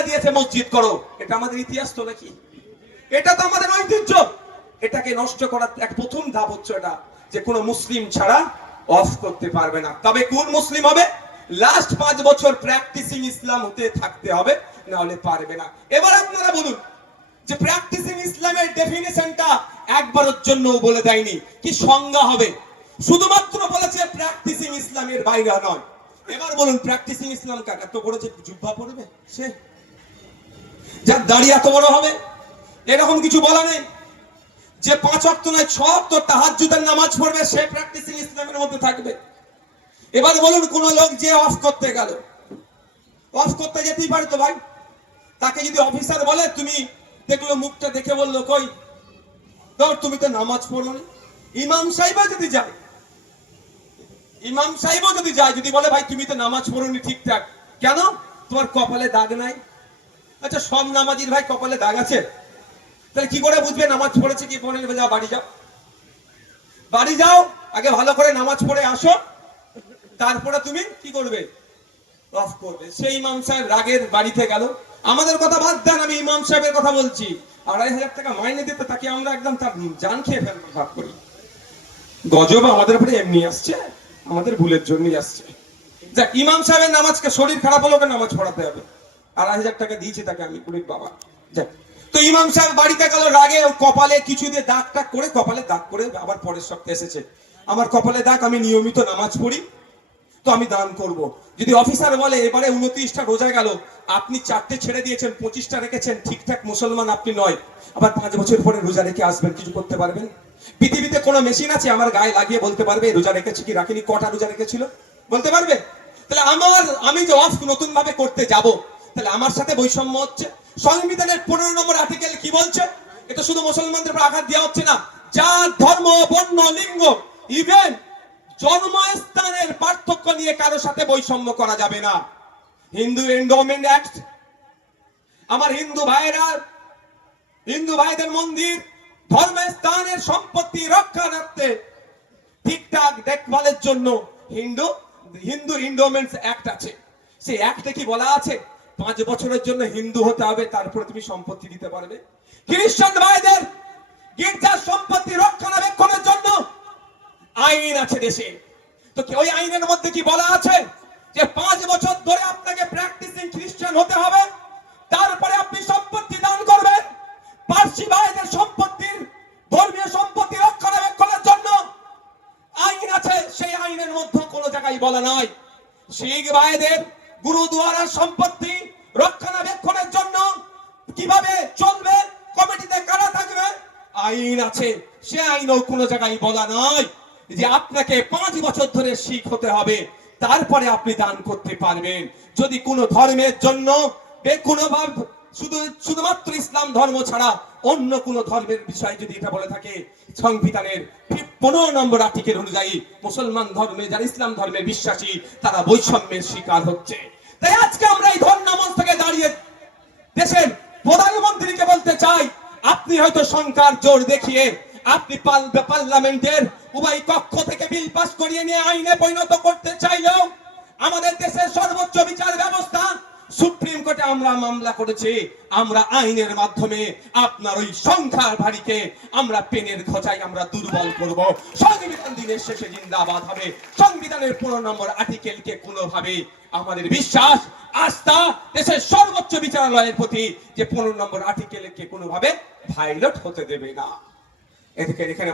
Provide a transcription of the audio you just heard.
জায়গা দিয়েছে মসজিদ করো। এটা আমাদের ইতিহাস তো নাকি? এটা তো আমাদের ঐতিহ্য। এটাকে নষ্ট করার এক প্রথম ধাপ হচ্ছে এটা, যে কোনো মুসলিম ছাড়া অফ করতে পারবে না। তবে কোন মুসলিম হবে? লাস্ট পাঁচ বছর প্র্যাকটিসিং ইসলাম হতে থাকতে হবে না হলে পারবে না। এবার আপনারা বলুন, যে প্র্যাকটিসিং ইসলামের ডেফিনেশনটা একবারের জন্য বলে দেয়নি, কি সংজ্ঞা হবে? শুধুমাত্র বলেছে প্র্যাকটিসিং ইসলামের বাইরে নয়। এবার বলুন প্র্যাকটিসিং ইসলাম কাকা তো পড়েছে জুব্বা পড়বে? সে যার দাড়ি এত বড় হবে? এরকম কিছু বলা নেই। যে পাঁচ অক্ট নয়, ছ অক্ট তাহাজ্জুদের নামাজ পড়বে, সে প্র্যাকটিসিং ইসলামের মধ্যে থাকবে। এবার বলুন, কোন লোক যে অফ করতে গেল। অফ করতে যেতেই পারে তো ভাই। তাকে যদি অফিসার বলে, তুমি দেখল মুখটা দেখে বলল কই? তোর তুমি তো নামাজ পড়ো নি। ইমাম সাহেবও যদি যায়, ইমাম সাহেবও যদি যায়, যদি বলে, ভাই, তুমি তো নামাজ পড়োনি ঠিকঠাক। কেন? তোমার কপালে দাগ নাই। আচ্ছা সব নামাজির ভাই কপালে দাগ আছে? তাহলে কি করে বুঝবে নামাজ পড়েছে কি পড়ে নেবে যাও, বাড়ি যাও। বাড়ি যাও, আগে ভালো করে নামাজ পড়ে আসো, তারপরে তুমি কি করবে? অফ করবে। সেই ইমাম সাহেব রাগের বাড়িতে গেল। আমাদের কথা বাদ দেন, আমি ইমাম সাহেবের কথা বলছি। আড়াই হাজার টাকা মাইনে দিতে তাকে আমরা একদম তার জান খেয়ে ফেলব, ভাব করি। গজব আমাদের উপরে এমনি আসছে, আমাদের ভুলের জন্যই আসছে। যাক, ইমাম সাহেবের নামাজকে শরীর খারাপ হলো নামাজ পড়াতে হবে। আড়াই হাজার টাকা দিয়েছি তাকে আমি পুলিশ বাবা। তো ইমাম সাহেব বাড়িতে গেল, রাগে কপালে কিছু দিয়ে দাগ টাগ করে, কপালে দাগ করে আবার পরের সপ্তাহে এসেছে। আমার কপালে দাগ, আমি নিয়মিত নামাজ পড়ি, তো আমি দান করব। যদি অফিসার বলে, এবারে উনত্রিশটা রোজা গেল, আপনি চারটে ছেড়ে দিয়েছেন, পঁচিশটা রেখেছেন, ঠিকঠাক মুসলমান আপনি নয়, আবার পাঁচ বছর পরে রোজা রেখে আসবেন, কিছু করতে পারবেন? পৃথিবীতে কোনো মেশিন আছে, আমার গায়ে লাগিয়ে বলতে পারবে, রোজা রেখেছি কি রাখিনি, কটা রোজা রেখেছিল? বলতে পারবে? তাহলে আমার, আমি যে অফ নতুন ভাবে করতে যাব তাহলে আমার সাথে বৈষম্য হচ্ছে। সংবিধানের পনেরো নম্বর আর্টিকেল কি বলছে? এটা শুধু মুসলমানদের উপর আঘাত দেওয়া হচ্ছে না। জাত, ধর্ম, বর্ণ, লিঙ্গ ইভেন জন্মস্থানের পার্থক্য নিয়ে কারও সাথে বৈষম্য করা যাবে না। হিন্দু এন্ডোমেন্ট অ্যাক্ট আমার হিন্দু ভাইরা, হিন্দু ভাইদের মন্দির, ধর্মস্থানের সম্পত্তি রক্ষা রাখতে ঠিকঠাক দেখভালের জন্য হিন্দু হিন্দু ইন্ডোমেন্টস অ্যাক্ট আছে। সেই অ্যাক্টে কি বলা আছে? পাঁচ বছরের জন্য হিন্দু হতে হবে, তারপরে তুমি সম্পত্তি দিতে পারবে। খ্রিস্টান ভাইদের গির্জার সম্পত্তি রক্ষণাবেক্ষণের জন্য আইন আছে দেশে। তো ওই আইনের মধ্যে কি বলা আছে যে পাঁচ বছর ধরে আপনাকে প্র্যাকটিসিং খ্রিস্টান হতে হবে, তারপরে আপনি সম্পত্তি দান করবেন, পার্সি ভাইদের সম্পত্তির, ধর্মীয় সম্পত্তি রক্ষণাবেক্ষণের জন্য আইন আছে। সেই আইনের মধ্যে কোনো জায়গায় বলা নাই। শিখ ভাইদের গুরুদুয়ারার সম্পত্তি রক্ষণাবেক্ষণের জন্য কীভাবে চলবে, কমিটিতে কারা থাকবে? আইন আছে, সে আইনও কোনো জায়গায় বলা নয় যে আপনাকে পাঁচ বছর ধরে শিখ হতে হবে, তারপরে আপনি দান করতে পারবেন। যদি কোনো ধর্মের জন্য শুধু, শুধুমাত্র ইসলাম ধর্ম ছাড়া অন্য কোন ধর্মের বিষয় যদি এটা বলে থাকে, সংবিধানের পনেরো নম্বর আর্টিকেল অনুযায়ী মুসলমান ধর্মে, যারা ইসলাম ধর্মের বিশ্বাসী, তারা বৈষম্যের শিকার হচ্ছে। তাই আজকে আমরা এই দাঁড়িয়ে দেশের প্রধানমন্ত্রীকে বলতে চাই, আপনি হয়তো সংখ্যার জোর দেখিয়ে আপনি পার্লামেন্টের উভয় কক্ষ থেকে বিল পাস করিয়ে নিয়ে আইনে পরিণত করতে চাইলেও আমাদের দেশের সর্বোচ্চ বিচার ব্যবস্থা, সুপ্রিম কোর্টে আমরা মামলা করেছি, আমরা আইনের মাধ্যমে আপনার ওই সংখ্যার ভারীকে আমরা পেনের খোঁচাই আমরা দুর্বল করব। সংবিধান দিনের শেষে জিন্দাবাদ হবে। সংবিধানের পনেরো নম্বর আর্টিকেলকে কোনোভাবে আমাদের বিশ্বাস আস্থা দেশের সর্বোচ্চ বিচারালয়ের প্রতি যে পনেরো নম্বর আর্টিকেলকে কোনোভাবে ভাইলট হতে দেবে না। এদিকে এখানে